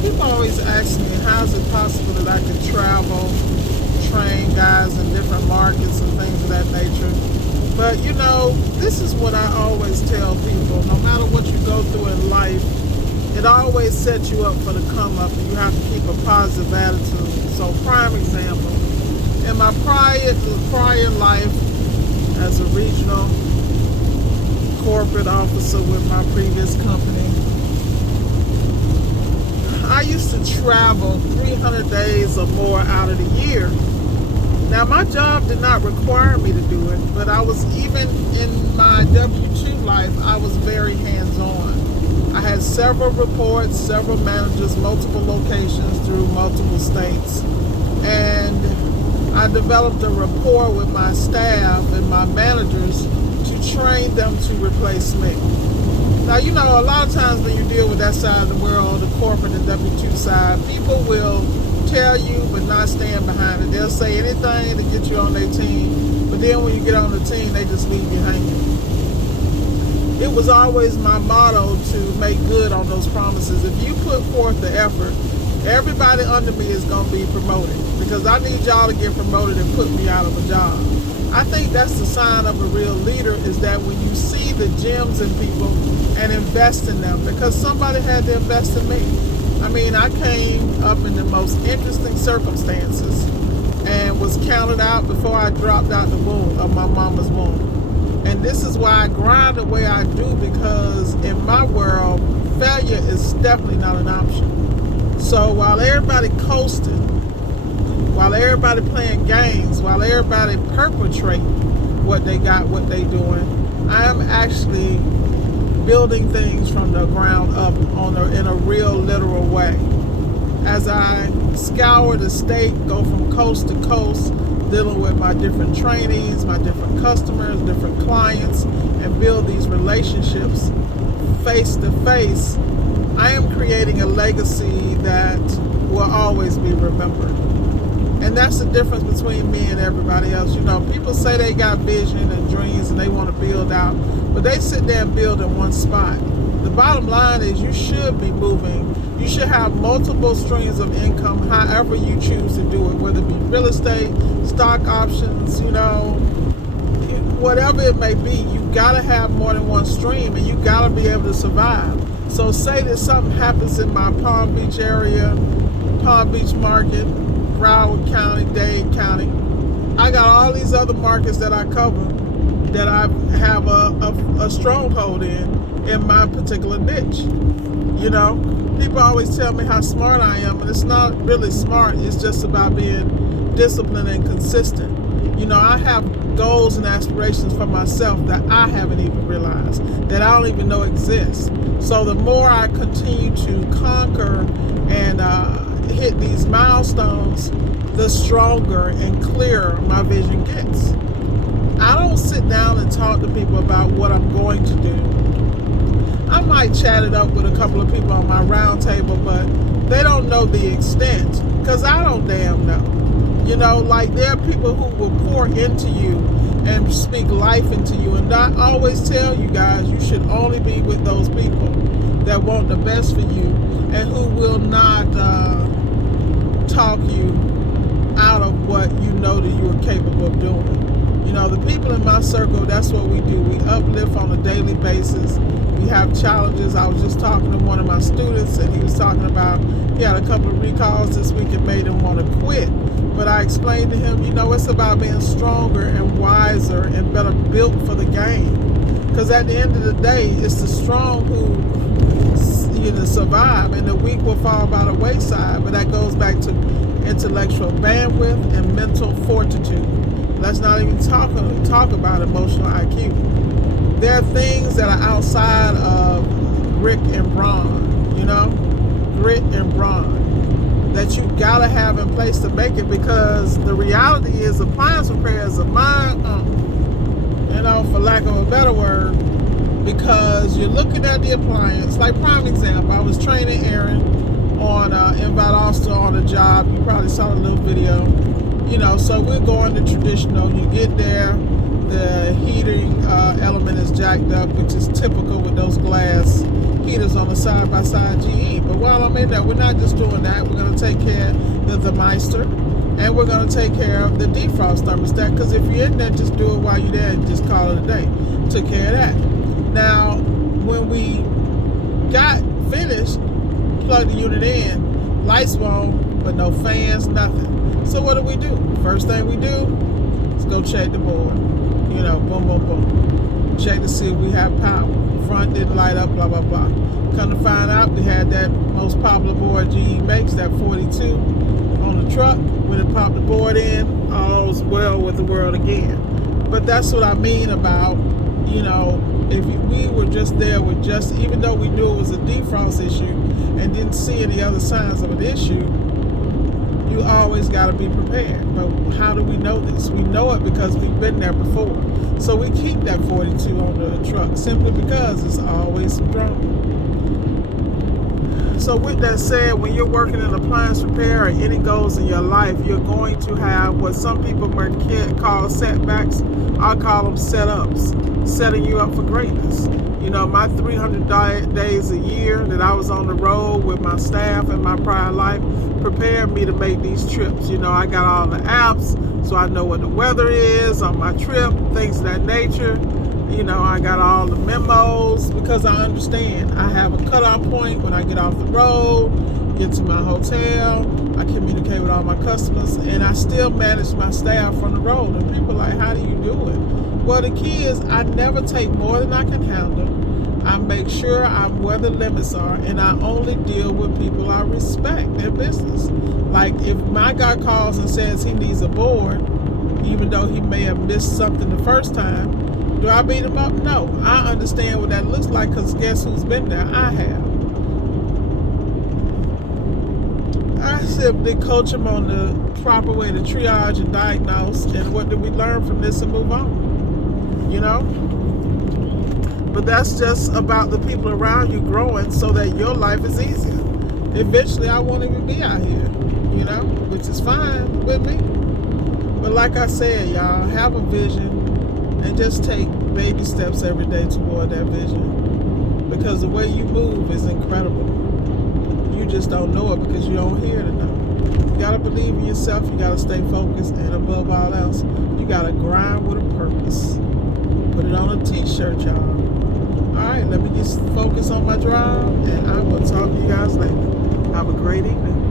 People always ask me, how is it possible that I can travel, train guys in different markets and things of that nature? But you know, this is what I always tell people. No matter what you go through in life, it always sets you up for the come up, and you have to keep a positive attitude. So, prime example, in my prior life as a regional corporate officer with my previous company, I used to travel 300 days or more out of the year. Now, my job did not require me to do it, but I was, even in my W-2 life, I was very hands-on. I had several reports, several managers, multiple locations through multiple states, and I developed a rapport with my staff and my managers to train them to replace me. Now, you know, a lot of times when you deal with that side of the world, the corporate and W-2 side, people will tell you but not stand behind it. They'll say anything to get you on their team, but then when you get on the team, they just leave you hanging. It was always my motto to make good on those promises. If you put forth the effort, everybody under me is going to be promoted, because I need y'all to get promoted and put me out of a job. I think that's the sign of a real leader, is that when you see the gems in people and invest in them, because somebody had to invest in me. I mean, I came up in the most interesting circumstances and was counted out before I dropped out the womb of my mama's womb. And this is why I grind the way I do, because in my world, failure is definitely not an option. So while everybody coasting, while everybody playing games, while everybody perpetrate what they got, what they doing, I am actually building things from the ground up in a real literal way. As I scour the state, go from coast to coast, dealing with my different trainees, my different customers, different clients, and build these relationships face to face, I am creating a legacy that will always be remembered. And that's the difference between me and everybody else. You know, people say they got vision and dreams and they want to build out, but they sit there and build in one spot. The bottom line is you should be moving. You should have multiple streams of income, however you choose to do it, whether it be real estate, stock options, you know, whatever it may be. You got to have more than one stream, and you got to be able to survive. So say that something happens in my Palm Beach area, Palm Beach market, Broward County, Dade County. I got all these other markets that I cover that I have a stronghold in my particular niche. You know, people always tell me how smart I am, and it's not really smart. It's just about being disciplined and consistent. You know, I have goals and aspirations for myself that I haven't even realized, that I don't even know exist. So the more I continue to conquer and hit these milestones, the stronger and clearer my vision gets. I don't sit down and talk to people about what I'm going to do. I might chat it up with a couple of people on my round table, but they don't know the extent, because I don't damn know. You know, like, there are people who will pour into you and speak life into you, and I always tell you guys, you should only be with those people that want the best for you and who will not talk you out of what you know that you are capable of doing. You know, the people in my circle, that's what we do. We uplift on a daily basis. We have challenges. I was just talking to one of my students, and he was talking about he had a couple of recalls this week and made him want to quit. But I explained to him, you know, it's about being stronger and wiser and better built for the game. Because at the end of the day, it's the strong who survive, and the weak will fall by the wayside. But that goes back to intellectual bandwidth and mental fortitude. Let's not even talk about emotional IQ. There are things that are outside of grit and brawn, you know, grit and brawn, that you gotta have in place to make it, because the reality is appliance repair is a mind, you know, for lack of a better word, because you're looking at the appliance. Like, prime example, I was training Aaron on in Valdosta on a job. You probably saw the little video. You know, so we're going to traditional. You get there, the heating element is jacked up, which is typical with those glass heaters on the side-by-side GE. But while I'm in there, we're not just doing that. We're going to take care of the thermistor, and we're going to take care of the defrost thermostat, because if you're in there, just do it while you're there and just call it a day. Took care of that. Now, when we got finished, plugged the unit in, lights were on, but no fans, nothing. So what do? First thing we do is go check the board. You know, boom, boom, boom. Check to see if we have power. Front didn't light up, blah, blah, blah. Come to find out, we had that most popular board GE makes, that 42 on the truck. When it popped the board in, all's well with the world again. But that's what I mean about, you know, if we were just there with just, even though we knew it was a defrost issue and didn't see any other signs of an issue, you always got to be prepared. But how do we know this? We know it because we've been there before. So we keep that 42 on the truck simply because it's always some drama. So with that said, when you're working in appliance repair or any goals in your life, you're going to have what some people might call setbacks. I call them setups, setting you up for greatness. You know, my 300 days a year that I was on the road with my staff in my prior life prepared me to make these trips. You know, I got all the apps, so I know what the weather is on my trip, things of that nature. You know, I got all the memos because I understand. I have a cutoff point when I get off the road, get to my hotel, I communicate with all my customers, and I still manage my staff on the road. And people are like, how do you do it? Well, the key is I never take more than I can handle. I make sure I'm where the limits are, and I only deal with people I respect in business. Like if my guy calls and says he needs a board, even though he may have missed something the first time, do I beat him up? No. I understand what that looks like because guess who's been there? I have. I simply coach him on the proper way to triage and diagnose, and what do we learn from this and move on, you know? But that's just about the people around you growing so that your life is easier. Eventually, I won't even be out here, you know, which is fine with me. But like I said, y'all, have a vision and just take baby steps every day toward that vision. Because the way you move is incredible. You just don't know it because you don't hear it enough. You gotta believe in yourself, you gotta stay focused, and above all else, you gotta grind with a purpose. Put it on a t-shirt, y'all. Alright, let me just focus on my drive, and I will talk to you guys later. Have a great evening.